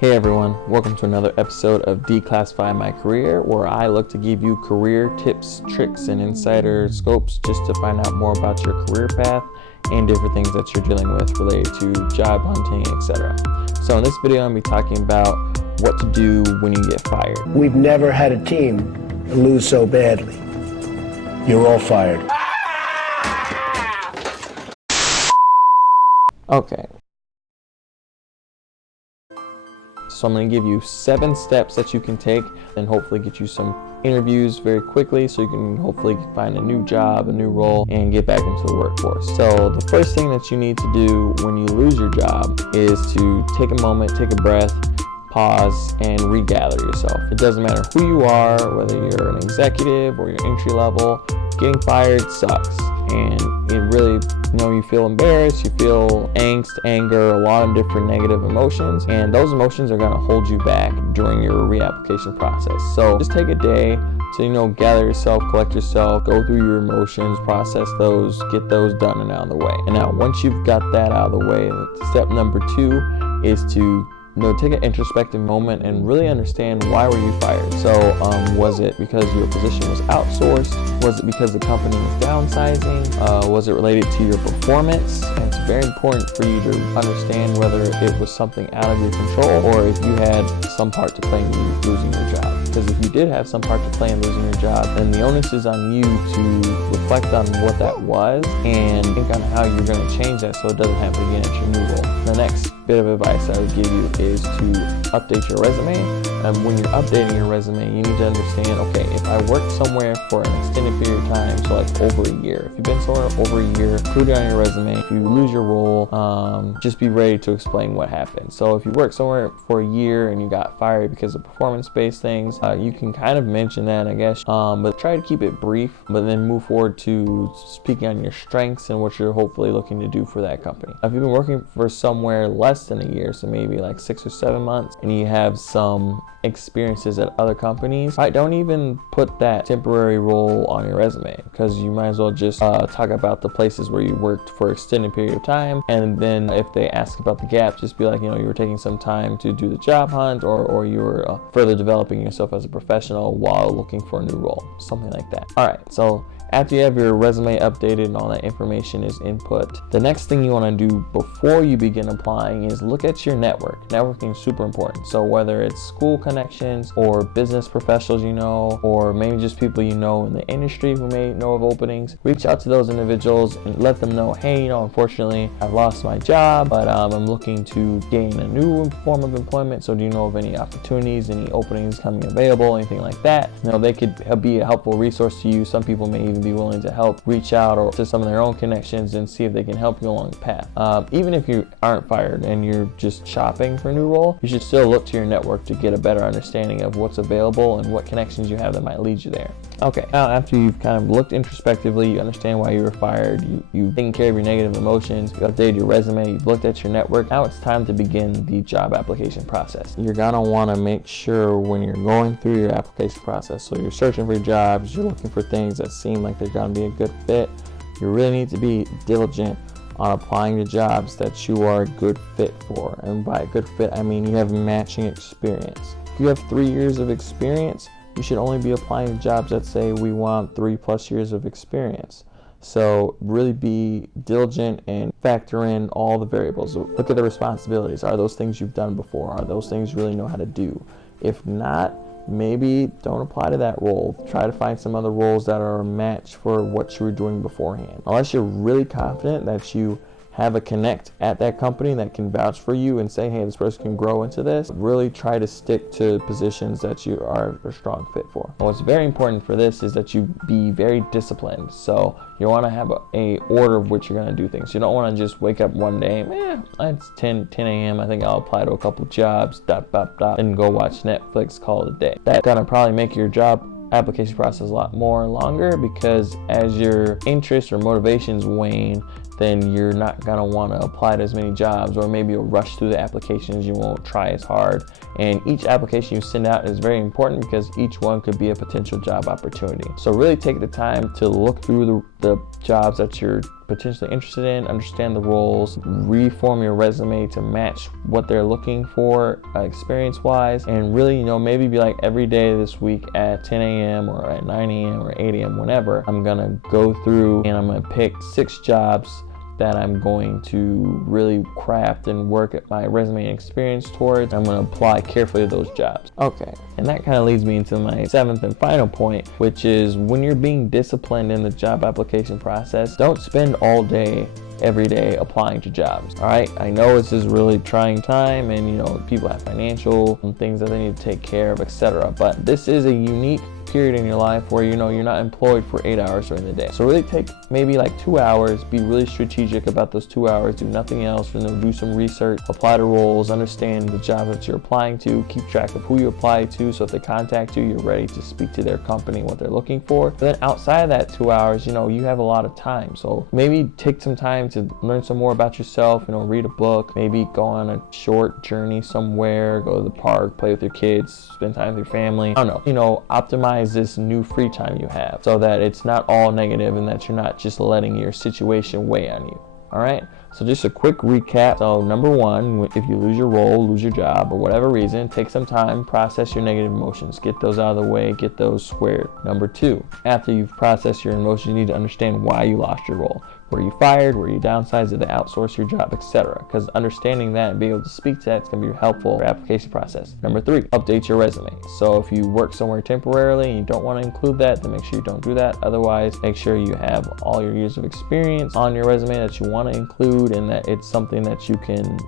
Hey everyone, welcome to another episode of Declassify My Career, where I look to give you career tips, tricks, and insider scopes just to find out more about your career path and different things that you're dealing with related to job hunting, etc. So in this video, I'm going to be talking about what to do when you get fired. We've never had a team lose so badly. You're all fired. Okay. So I'm going to give you 7 steps that you can take and hopefully get you some interviews very quickly so you can hopefully find a new job, a new role, and get back into the workforce. So the first thing that you need to do when you lose your job is to take a moment, take a breath, pause, and regather yourself. It doesn't matter who you are, whether you're an executive or you're entry level, getting fired sucks. And it really, you feel embarrassed, you feel angst, anger, a lot of different negative emotions, and those emotions are going to hold you back during your reapplication process. So just take a day to, gather yourself, collect yourself, go through your emotions, process those, get those done and out of the way. And now once you've got that out of the way, step number 2 is to take an introspective moment and really understand why were you fired. So was it because your position was outsourced? Was it because the company was downsizing? Was it related to your performance? And it's very important for you to understand whether it was something out of your control or if you had some part to play in you losing your job. Because if you did have some part to play in losing your job, then the onus is on you to reflect on what that was and think on how you're going to change that so it doesn't happen again at your new role. The next bit of advice I would give you is to update your resume. And when you're updating your resume, you need to understand, okay, if I worked somewhere for an extended period of time, so like over a year, if you've been somewhere over a year, include it on your resume. If you lose your role, just be ready to explain what happened. So if you worked somewhere for a year and you got fired because of performance-based things, you can kind of mention that, I guess, but try to keep it brief, but then move forward to speaking on your strengths and what you're hopefully looking to do for that company. If you've been working for somewhere less than a year, so maybe like 6 or 7 months, and you have some experiences at other companies, don't even put that temporary role on your resume, because you might as well just talk about the places where you worked for an extended period of time, and then if they ask about the gap, just be like, you were taking some time to do the job hunt, or you were further developing yourself as a professional while looking for a new role, something like that. All right, so after you have your resume updated and all that information is input, the next thing you want to do before you begin applying is look at your network. Networking is super important. So whether it's school connections or business professionals or maybe just people in the industry who may know of openings, reach out to those individuals and let them know, hey, unfortunately, I've lost my job, but I'm looking to gain a new form of employment. So do you know of any opportunities, any openings coming available, anything like that? They could be a helpful resource to you. Some people may even be willing to help reach out or to some of their own connections and see if they can help you along the path. Even if you aren't fired and you're just shopping for a new role, you should still look to your network to get a better understanding of what's available and what connections you have that might lead you there. Okay, now after you've kind of looked introspectively, you understand why you were fired, you've taken care of your negative emotions, you updated your resume, you've looked at your network, now it's time to begin the job application process. You're gonna wanna make sure when you're going through your application process, so you're searching for jobs, you're looking for things that seem like they're gonna be a good fit, you really need to be diligent on applying to jobs that you are a good fit for. And by a good fit, I mean you have matching experience. If you have 3 years of experience, you should only be applying to jobs that say we want 3+ years of experience. So really be diligent and factor in all the variables. Look at the responsibilities. Are those things you've done before? Are those things you really know how to do? If not, maybe don't apply to that role. Try to find some other roles that are a match for what you were doing beforehand. Unless you're really confident that you have a connect at that company that can vouch for you and say, hey, this person can grow into this, really try to stick to positions that you are a strong fit for. And what's very important for this is that you be very disciplined. So you want to have a order of which you're going to do things. You don't want to just wake up one day, it's 10 a.m. I think I'll apply to a couple jobs, and go watch Netflix, call it a day. That's going to probably make your job application process a lot more longer, because as your interests or motivations wane, then you're not going to want to apply to as many jobs, or maybe you'll rush through the applications, you won't try as hard, And each application you send out is very important because each one could be a potential job opportunity. So really take the time to look through the jobs that you're potentially interested in, understand the roles, reform your resume to match what they're looking for experience-wise, and really, maybe be like, every day this week at 10 a.m. or at 9 a.m. or 8 a.m. whenever, I'm gonna go through and I'm gonna pick 6 jobs that I'm going to really craft and work at my resume and experience towards. I'm going to apply carefully to those jobs. Okay, and that kind of leads me into my 7th and final point, which is when you're being disciplined in the job application process, don't spend all day every day applying to jobs. All right, I know this is really trying time, and people have financial things that they need to take care of, etc. But this is a unique period in your life where you're not employed for 8 hours during the day. So really take maybe like 2 hours, be really strategic about those 2 hours, do nothing else, do some research, apply to roles, understand the jobs that you're applying to, keep track of who you apply to, so if they contact you, you're ready to speak to their company, what they're looking for. But then outside of that 2 hours, you have a lot of time. So maybe take some time to learn some more about yourself, read a book, maybe go on a short journey somewhere, go to the park, play with your kids, spend time with your family. I don't know, optimize this new free time you have so that it's not all negative and that you're not just letting your situation weigh on you. All right, so just a quick recap. So number 1, if you lose your role, lose your job, or whatever reason, take some time, process your negative emotions, get those out of the way, get those squared. Number 2, after you've processed your emotions, you need to understand why you lost your role. Were you fired? Were you downsized? Did they outsource your job, etc.? Because understanding that and being able to speak to that is going to be helpful for your application process. Number 3, update your resume. So if you work somewhere temporarily and you don't want to include that, then make sure you don't do that. Otherwise, make sure you have all your years of experience on your resume that you want to include, and that it's something that you can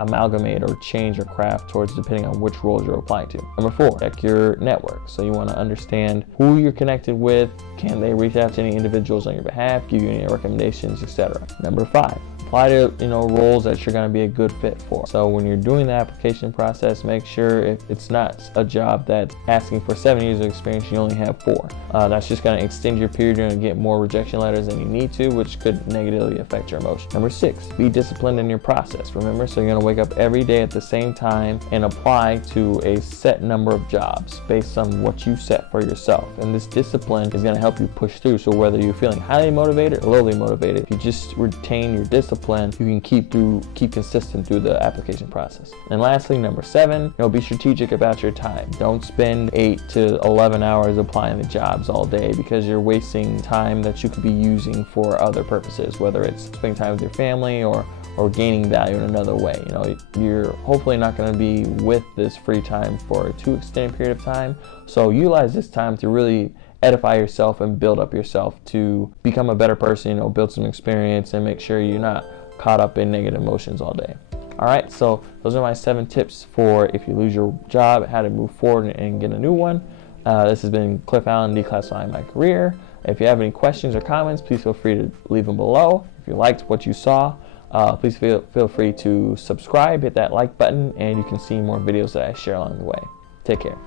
amalgamate or change or craft towards depending on which roles you're applying to. Number 4, check your network. So you want to understand who you're connected with. Can they reach out to any individuals on your behalf, give you any recommendations, etc. Number 5, apply to roles that you're going to be a good fit for. So when you're doing the application process, make sure if it's not a job that's asking for 7 years of experience, you only have 4. That's just going to extend your period. You're going to get more rejection letters than you need to, which could negatively affect your emotion. Number 6, be disciplined in your process. Remember, so you're going to wake up every day at the same time and apply to a set number of jobs based on what you set for yourself. And this discipline is going to help you push through. So whether you're feeling highly motivated or lowly motivated, if you just retain your discipline, you can keep consistent through the application process. And lastly, number 7, be strategic about your time. Don't spend 8 to 11 hours applying to jobs all day, because you're wasting time that you could be using for other purposes, whether it's spending time with your family or gaining value in another way. You're hopefully not going to be with this free time for a too extended period of time. So utilize this time to really edify yourself and build up yourself to become a better person, build some experience, and make sure you're not caught up in negative emotions all day. All right, so those are my 7 tips for if you lose your job, how to move forward and get a new one. This has been Cliff Allen, Declassifying My Career. If you have any questions or comments, please feel free to leave them below. If you liked what you saw, please feel free to subscribe, hit that like button, and you can see more videos that I share along the way. Take care.